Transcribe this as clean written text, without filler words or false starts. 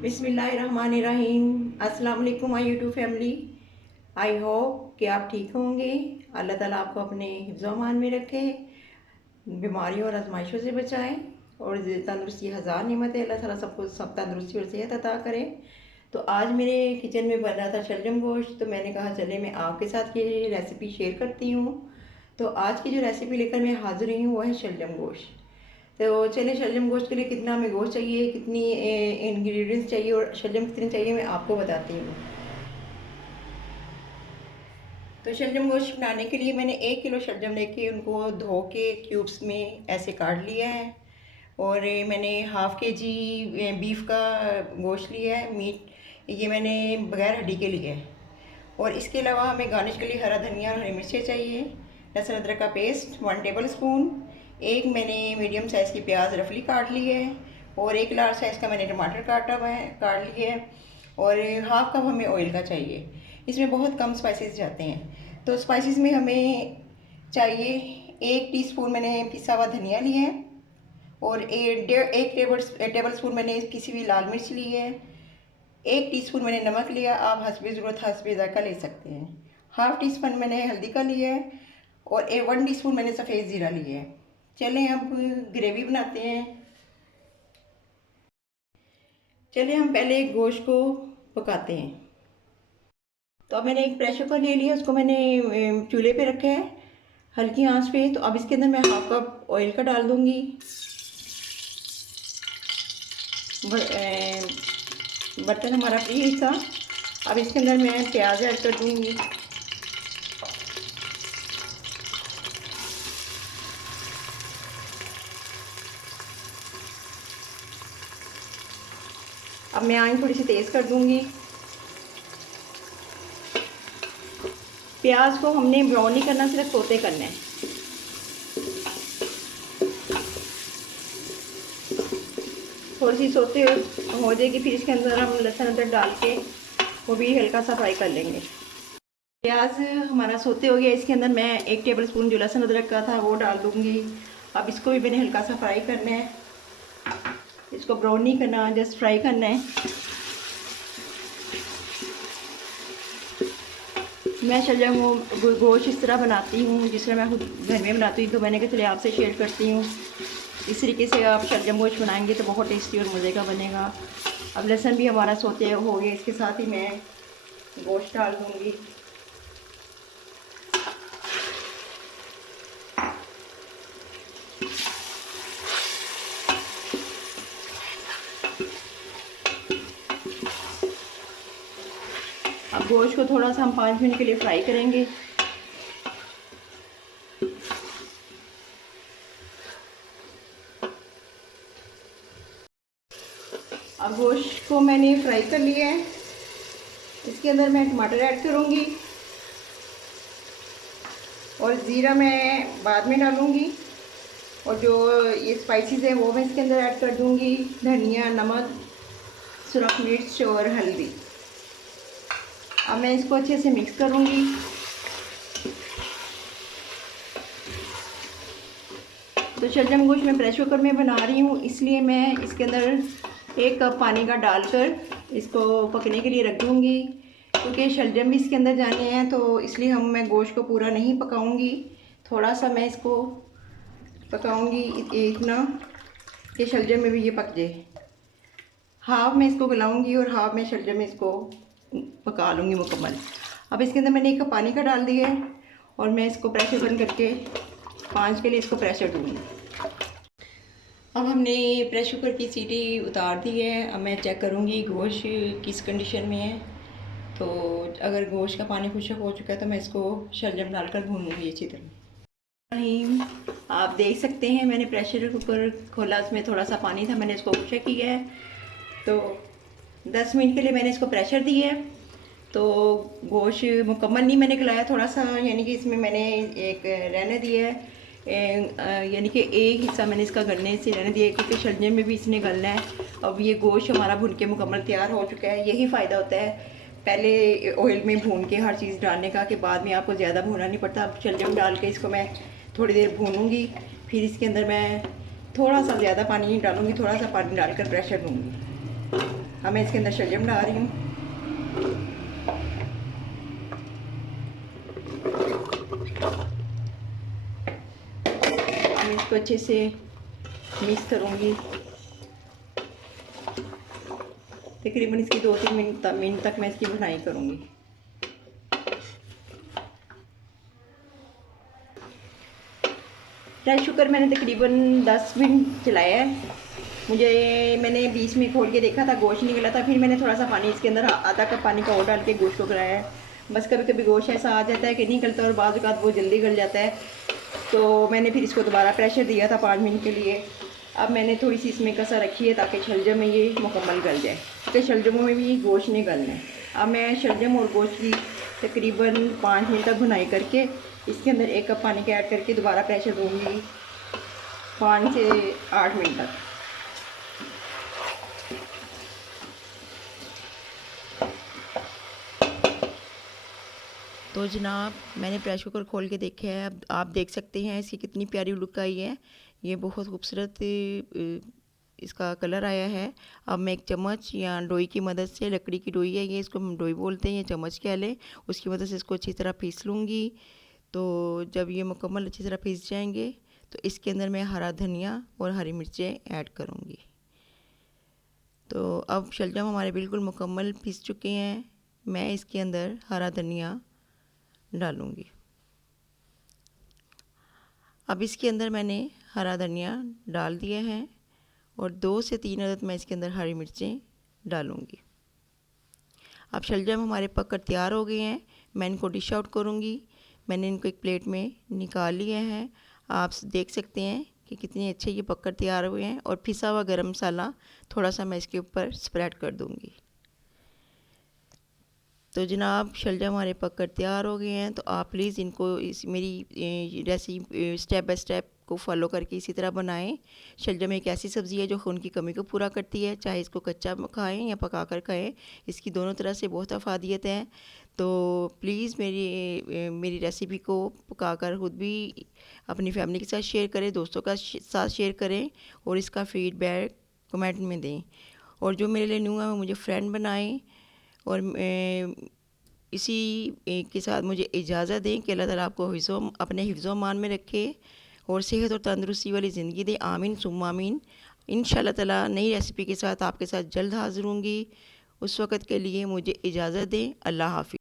बिस्मिल्लाहिर्रहमानिर्रहीम। अस्सलाम वालेकुम my YouTube family. I hope कि आप ठीक होंगे। अल्लाह ताला आपको अपने हिफ्ज़ अमान में रखे, बीमारियों और आजमाइशों से बचाए और तंदुरुस्ती हज़ार नेमत है। अल्लाह ताला सबको सब तंदुरुस्ती और सेहत अता करे। तो आज मेरे किचन में बन रहा था शलजम गोश्त, तो मैंने कहा चले मैं आपके साथ ये रेसिपी शेयर करती हूँ। तो आज की जो रेसिपी लेकर मैं हाज़िर हुई हूँ वो है शलजम गोश्त। तो चलिए शलजम गोश्त के लिए कितना हमें गोश्त चाहिए, कितनी इंग्रेडिएंट्स चाहिए और शलजम कितने चाहिए मैं आपको बताती हूँ। तो शलजम गोश्त बनाने के लिए मैंने 1 किलो शलजम लेके उनको धो के क्यूब्स में ऐसे काट लिया है। और मैंने ½ kg बीफ का गोश्त लिया है, मीट। ये मैंने बगैर हड्डी के लिए है। और इसके अलावा हमें गार्निश के लिए हरा धनिया और हरी मिर्चें चाहिए। लहसुन अदरक का पेस्ट 1 टेबल स्पून। एक मैंने मीडियम साइज़ की प्याज रफली काट ली है। और एक लार्ज साइज़ का मैंने टमाटर काट लिया है। और ½ कप हमें ऑयल का चाहिए। इसमें बहुत कम स्पाइसेस जाते हैं। तो स्पाइसेस में हमें चाहिए 1 टीस्पून मैंने पिसा हुआ धनिया लिया है। और एक टेबल स्पून मैंने किसी भी लाल मिर्च ली है। 1 टीस्पून मैंने नमक लिया, आप हस्बे ज़रूरत हस्बे ज़ायक़ा ले सकते हैं। ½ टीस्पून मैंने हल्दी का लिया है। और 1 टीस्पून मैंने सफ़ेद ज़ीरा लिया है। चलें अब ग्रेवी बनाते हैं। चलिए हम पहले गोश्त को पकाते हैं। तो अब मैंने एक प्रेशर कुकर ले लिया, उसको मैंने चूल्हे पे रखा है हल्की आंच पे। तो अब इसके अंदर मैं ½ कप ऑयल का डाल दूंगी। बर्तन हमारा फ्री हीट था। अब इसके अंदर मैं प्याज ऐड कर दूंगी। अब मैं आँच थोड़ी सी तेज़ कर दूंगी। प्याज को हमने ब्राउन नहीं करना, सिर्फ सोते करना है। थोड़ी सी सोते हो जाएगी, फिर इसके अंदर हम लहसुन अदरक डाल के वो भी हल्का सा फ्राई कर लेंगे। प्याज हमारा सोते हो गया। इसके अंदर मैं 1 टेबल स्पून जो लहसुन अदरक का था वो डाल दूंगी। अब इसको भी मैंने हल्का सा फ्राई करना है। इसको ब्राउन नहीं करना, जस्ट फ्राई करना है। मैं शलजम गोश्त इस तरह बनाती हूँ जिस तरह मैं खुद घर में बनाती हूँ, तो मैंने कहा चलिए आपसे शेयर करती हूँ। इस तरीके से आप शलजम गोश्त बनाएंगे तो बहुत टेस्टी और मज़े का बनेगा। अब लहसुन भी हमारा सोते हो गया, इसके साथ ही मैं गोश्त डाल दूँगी। अब गोश्त को थोड़ा सा हम 5 मिनट के लिए फ्राई करेंगे। अब गोश्त को मैंने फ्राई कर लिया है। इसके अंदर मैं टमाटर ऐड करूँगी और ज़ीरा मैं बाद में डालूँगी। और जो ये स्पाइसेस है वो मैं इसके अंदर ऐड कर दूँगी। धनिया, नमक, सुरख मिर्च और हल्दी। अब मैं इसको अच्छे से मिक्स करूँगी। तो शलजम गोश्त मैं प्रेशर कुकर में बना रही हूँ, इसलिए मैं इसके अंदर 1 कप पानी का डालकर इसको पकने के लिए रख दूँगी। क्योंकि शलजम भी इसके अंदर जाने हैं, तो इसलिए मैं गोश्त को पूरा नहीं पकाऊँगी। थोड़ा सा मैं इसको पकाऊँगी इतना कि शलजम में भी ये पक जाए। हाफ मैं इसको गलाऊँगी और हाफ मैं शलजम में इसको पका लूँगी मुकम्मल। अब इसके अंदर मैंने 1 कप पानी का डाल दिया है और मैं इसको प्रेशर बंद करके 5 के लिए इसको प्रेशर दूँगी। अब हमने प्रेशर कुकर की सीटी उतार दी है। अब मैं चेक करूँगी गोश्त किस कंडीशन में है। तो अगर गोश्त का पानी खुशक हो चुका है तो मैं इसको शलजम डालकर भूनूँगी अच्छी तरह। आप देख सकते हैं मैंने प्रेशर कुकर खोला, उसमें थोड़ा सा पानी था, मैंने इसको खुशक किया है। तो 10 मिनट के लिए मैंने इसको प्रेशर दिया है। तो गोश्त मुकम्मल नहीं मैंने गलाया, थोड़ा सा यानी कि इसमें मैंने एक रहने दिया है, यानी कि एक हिस्सा मैंने इसका गलने से रहने दिया है, क्योंकि शलजम में भी इसने गलना है। अब ये गोश्त हमारा भून के मुकम्मल तैयार हो चुका है। यही फ़ायदा होता है पहले ऑयल में भून के हर चीज़ डालने का, कि बाद में आपको ज़्यादा भूनना नहीं पड़ता। अब शलजम डाल के इसको मैं थोड़ी देर भूनूँगी। फिर इसके अंदर मैं थोड़ा सा ज़्यादा पानी नहीं डालूँगी, थोड़ा सा पानी डालकर प्रेशर दूँगी। अब मैं इसके अंदर शलजम डाल रही हूँ। मैं इसको अच्छे से मिक्स करूँगी। तकरीबन इसकी 2-3 मिनट तक मैं इसकी भुनाई करूँगी। राइस कुकर मैंने तकरीबन 10 मिनट चलाया है। मैंने 20 में खोल के देखा था, गोश्त निकला था। फिर मैंने थोड़ा सा पानी इसके अंदर आधा कप पानी का और डाल के गोश्त को गलाया है। बस कभी कभी गोश्त ऐसा आ जाता है कि नहीं गलता और बाद वो जल्दी गल जाता है, तो मैंने फिर इसको दोबारा प्रेशर दिया था 5 मिनट के लिए। अब मैंने थोड़ी सी इसमें कसर रखी है ताकि शलजम में ये मुकम्मल गल जाए, क्योंकि शलजमों में भी गोश्त नहीं गलना है। अब मैं शलजम और गोश्त की तकरीबन 5 मिनट तक भुनाई करके इसके अंदर 1 कप पानी का ऐड करके दोबारा प्रेशर दूँगी 5 से 8 मिनट तक। तो जनाब मैंने प्रेशर कुकर खोल के देखा है। अब आप देख सकते हैं इसकी कितनी प्यारी लुक आई है। ये बहुत खूबसूरत इसका कलर आया है। अब मैं एक चम्मच या डोई की मदद से, लकड़ी की डोई है ये, इसको हम डोई बोलते हैं, ये चम्मच कह लें, उसकी मदद से इसको अच्छी तरह पीस लूँगी। तो जब ये मुकम्मल अच्छी तरह पीस जाएंगे तो इसके अंदर मैं हरा धनिया और हरी मिर्चें ऐड करूँगी। तो अब शलजम हमारे बिल्कुल मुकम्मल पीस चुके हैं। मैं इसके अंदर हरा धनिया डालूँगी। अब इसके अंदर मैंने हरा धनिया डाल दिया है और 2 से 3 अदद मैं इसके अंदर हरी मिर्चें डालूँगी। अब शलजम हमारे पककर तैयार हो गए हैं। मैं इनको डिश आउट करूँगी। मैंने इनको एक प्लेट में निकाल लिया है। आप देख सकते हैं कि कितने अच्छे ये पककर तैयार हुए हैं। और पिसा हुआ गरम मसाला थोड़ा सा मैं इसके ऊपर स्प्रेड कर दूँगी। तो शलजम हमारे पककर तैयार हो गए हैं। तो आप प्लीज़ इनको मेरी रेसिपी स्टेप बाय स्टेप को फॉलो करके इसी तरह बनाएं। शलजम एक ऐसी सब्ज़ी है जो खून की कमी को पूरा करती है, चाहे इसको कच्चा खाएं या पका कर खाएं, इसकी दोनों तरह से बहुत अफादियत है। तो प्लीज़ मेरी रेसिपी को पकाकर खुद भी अपनी फैमिली के साथ शेयर करें, दोस्तों का साथ शेयर करें और इसका फीडबैक कमेंट में दें। और जो मेरे लिए न्यू है वो मुझे फ्रेंड बनाएं। और इसी के साथ मुझे इजाज़त दें कि अल्लाह ताला आपको अपने हिफ्ज़ो मान में रखे और सेहत और तंदुरुस्ती वाली ज़िंदगी दे। आमीन सुम्मा आमीन। इंशाल्लाह ताला नई रेसिपी के साथ आपके साथ जल्द हाज़िर होंगी। उस वक़्त के लिए मुझे इजाज़त दें। अल्लाह हाफ़िज़।